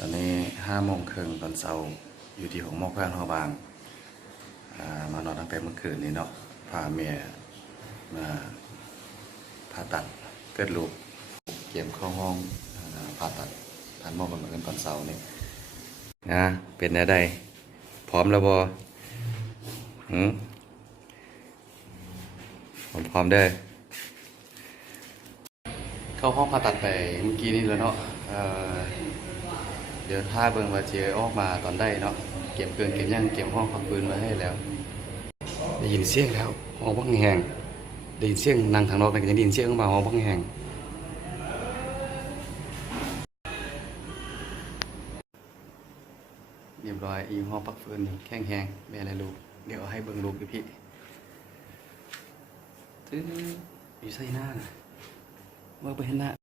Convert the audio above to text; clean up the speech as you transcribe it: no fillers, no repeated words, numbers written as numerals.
ตอนนี้5 โมงครึ่งตอนเช้าอยู่ที่ของหมอแพทย์หอบางมานอนตั้งแต่เมื่อคืนนี้เนาะพาเมียมาผ่าตัดเกิดลูกเกี่ยมเข้าห้องผ่าตัดทันหมอมาเหมือนกันตอนเช้านี่นะเป็นได้ พร้อมแล้วบอผมพร้อมได้เข้าห้องผ่าตัดไปเมื่อกี้นี่แล้วเนาะเดี๋ยวถ้าเบิ่งว่าเจออกมาตอนได้เนาะเก็บเครื่องเก็บย่างเก็บห้องพักปืนไว้ให้แล้วได้ยินเสียงแล้วห้องบังแหงได้ยินเสียงนั่งทางนอกยังได้ยินเสียงมาห้องบังแหงเรียบร้อยอีห้องพักปืนแข็งแหงแม่และลูกเดี๋ยวให้เบิ่งลูกดิพี่ตื้ออยู่ใส่หน้านะเมื่อไปเห็นหน้า